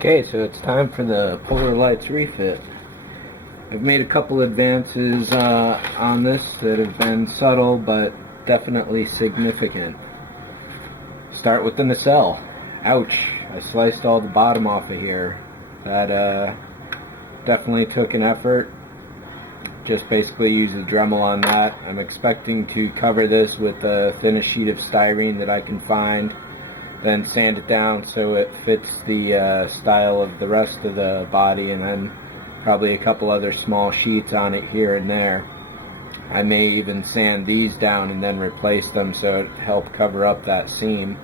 Okay, so it's time for the polar lights refit. I've made a couple advances on this that have been subtle but definitely significant. Start with the nacelle. Ouch, I sliced all the bottom off of here. That definitely took an effort. Just basically use the Dremel on that. I'm expecting to cover this with the thinnest sheet of styrene that I can find, then sand it down so it fits the style of the rest of the body, and then probably a couple other small sheets on it here and there. I may even sand these down and then replace them so it help cover up that seam.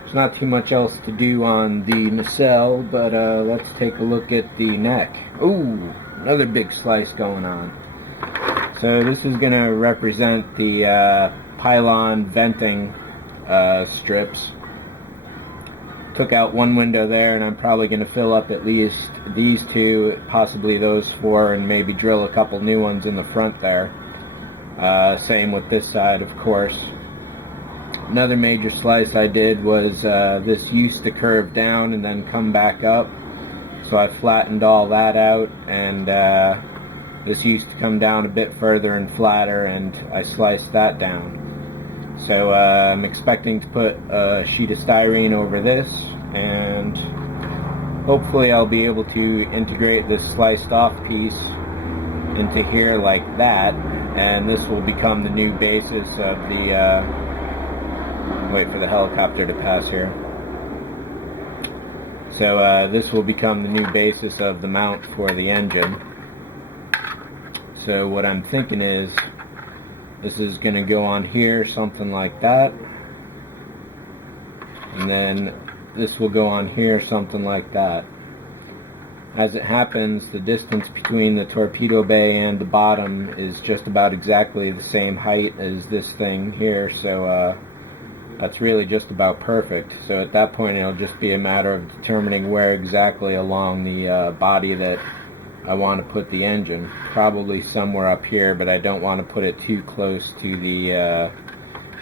There's not too much else to do on the nacelle, but let's take a look at the neck. Ooh, another big slice going on. So this is going to represent the pylon venting strips. Took out one window there, and I'm probably going to fill up at least these two, possibly those four, and maybe drill a couple new ones in the front there. Same with this side, of course. Another major slice I did was this used to curve down and then come back up, so I flattened all that out, and this used to come down a bit further and flatter, and I sliced that down. So I'm expecting to put a sheet of styrene over this, and hopefully I'll be able to integrate this sliced off piece into here like that, and this will become the new basis of the wait for the helicopter to pass here. So this will become the new basis of the mount for the engine. So what I'm thinking is this is going to go on here, something like that. And then this will go on here, something like that. As it happens, the distance between the torpedo bay and the bottom is just about exactly the same height as this thing here, so that's really just about perfect. So at that point it'll just be a matter of determining where exactly along the body that I want to put the engine. Probably somewhere up here, but I don't want to put it too close to the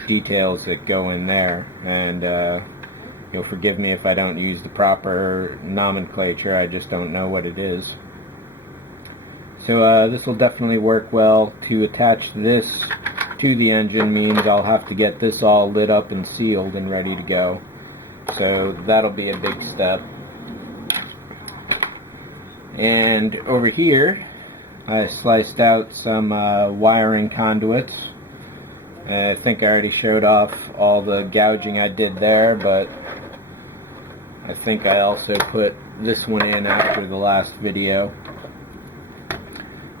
details that go in there. And you'll forgive me if I don't use the proper nomenclature, I just don't know what it is. So this will definitely work well. To attach this to the engine means I'll have to get this all lit up and sealed and ready to go. So that'll be a big step. And over here I sliced out some wiring conduits. I think I already showed off all the gouging I did there, but I think I also put this one in after the last video.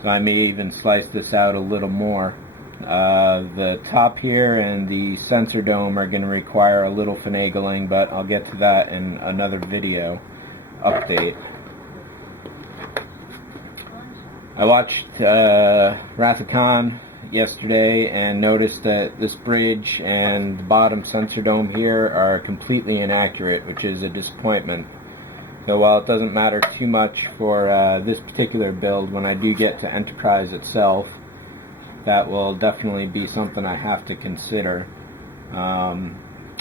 So I may even slice this out a little more. The top here and the sensor dome are going to require a little finagling, but I'll get to that in another video update. I watched Wrath of Khan yesterday and noticed that this bridge and the bottom sensor dome here are completely inaccurate, which is a disappointment. So while it doesn't matter too much for this particular build, when I do get to Enterprise itself, that will definitely be something I have to consider.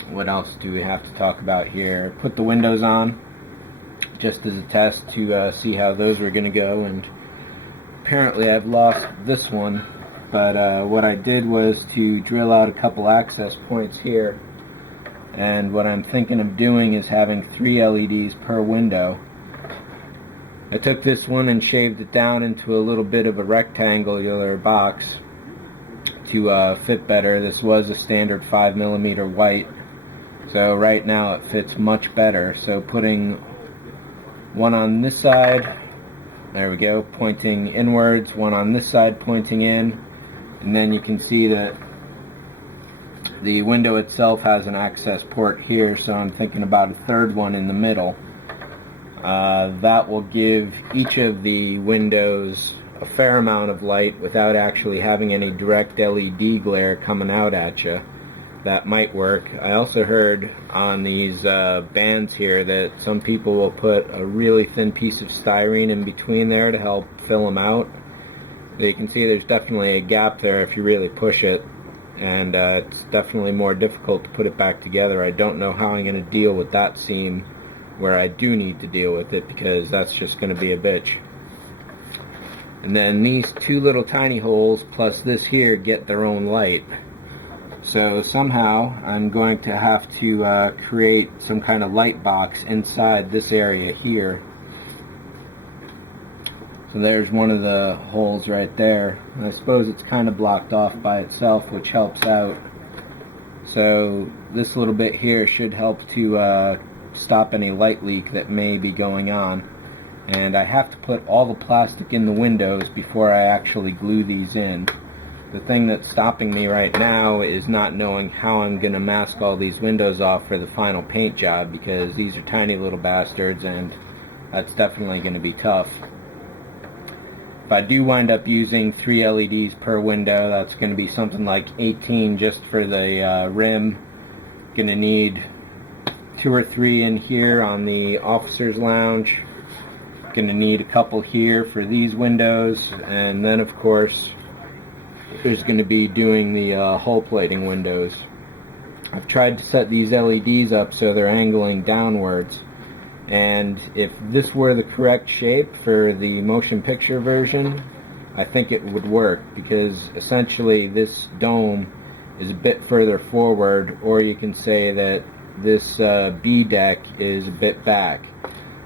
What else do we have to talk about here? Put the windows on just as a test to see how those were going to go, and apparently I've lost this one, but what I did was to drill out a couple access points here, and what I'm thinking of doing is having 3 LEDs per window. I took this one and shaved it down into a little bit of a rectangular box to fit better. This was a standard 5mm white, so right now it fits much better. So putting one on this side, there we go, pointing inwards, one on this side pointing in, and then you can see that the window itself has an access port here, so I'm thinking about a third one in the middle. That will give each of the windows a fair amount of light without actually having any direct LED glare coming out at you. That might work. I also heard on these bands here that some people will put a really thin piece of styrene in between there to help fill them out. So you can see there's definitely a gap there if you really push it, and it's definitely more difficult to put it back together. I don't know how I'm going to deal with that seam where I do need to deal with it, because that's just going to be a bitch. And then these two little tiny holes plus this here get their own light. So somehow I'm going to have to create some kind of light box inside this area here. So there's one of the holes right there. And I suppose it's kind of blocked off by itself, which helps out. So this little bit here should help to stop any light leak that may be going on. And I have to put all the plastic in the windows before I actually glue these in. The thing that's stopping me right now is not knowing how I'm going to mask all these windows off for the final paint job, because these are tiny little bastards and that's definitely going to be tough. If I do wind up using 3 LEDs per window, that's going to be something like 18 just for the rim. Going to need 2 or 3 in here on the officer's lounge. Going to need a couple here for these windows, and then of course there's going to be doing the hull plating windows. I've tried to set these LEDs up so they're angling downwards, and if this were the correct shape for the motion picture version, I think it would work, because essentially this dome is a bit further forward, or you can say that this B deck is a bit back.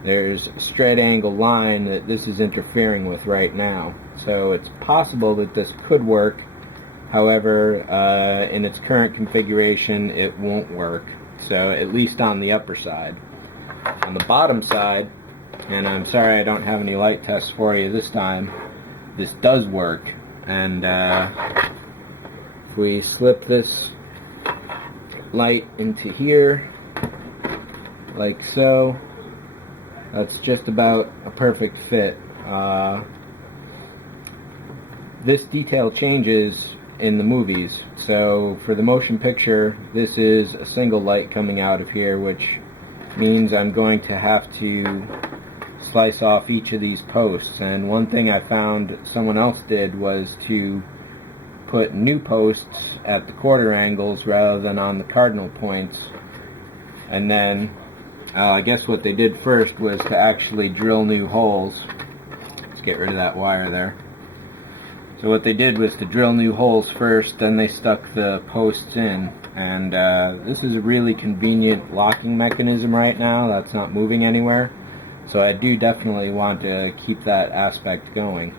There's a straight angle line that this is interfering with right now. So it's possible that this could work. However, in its current configuration, it won't work. So at least on the upper side. On the bottom side, and I'm sorry I don't have any light tests for you this time, this does work. And if we slip this light into here, like so, that's just about a perfect fit. This detail changes in the movies, so for the motion picture this is a single light coming out of here, which means I'm going to have to slice off each of these posts. And one thing I found someone else did was to put new posts at the quarter angles rather than on the cardinal points. And then I guess what they did first was to actually drill new holes. Let's get rid of that wire there. So what they did was to drill new holes first, then they stuck the posts in. And this is a really convenient locking mechanism right now that's not moving anywhere. So I do definitely want to keep that aspect going.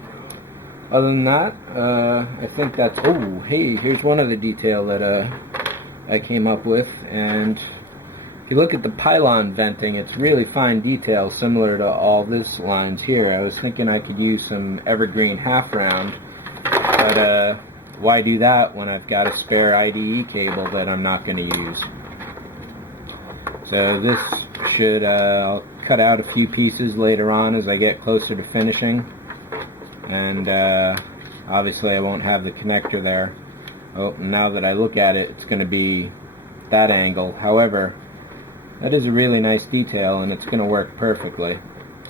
Other than that, I think that's... Oh, hey, here's one other detail that I came up with. And if you look at the pylon venting, it's really fine detail, similar to all this lines here. I was thinking I could use some evergreen half round, but why do that when I've got a spare IDE cable that I'm not going to use? So this should, I'll cut out a few pieces later on as I get closer to finishing. And obviously I won't have the connector there. Oh, now that I look at it, it's going to be that angle. However, that is a really nice detail and it's going to work perfectly.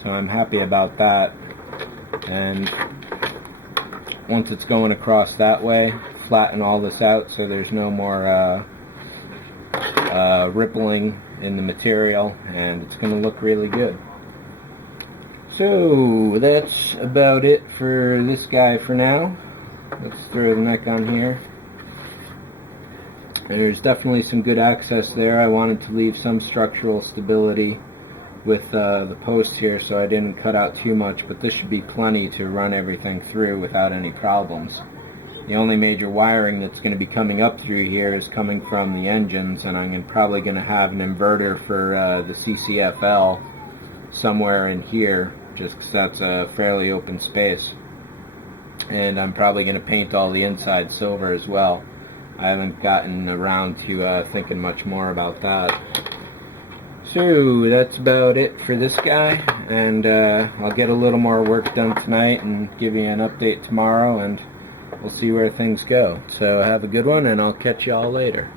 So I'm happy about that. And once it's going across that way, flatten all this out so there's no more rippling in the material, and it's going to look really good. So that's about it for this guy for now. Let's throw the neck on here. There's definitely some good access there. I wanted to leave some structural stability with the posts here, so I didn't cut out too much, but this should be plenty to run everything through without any problems. The only major wiring that's going to be coming up through here is coming from the engines, and I'm probably going to have an inverter for the CCFL somewhere in here, just because that's a fairly open space. And I'm probably going to paint all the inside silver as well. I haven't gotten around to thinking much more about that. So that's about it for this guy, and I'll get a little more work done tonight and give you an update tomorrow, and we'll see where things go. So have a good one, and I'll catch you all later.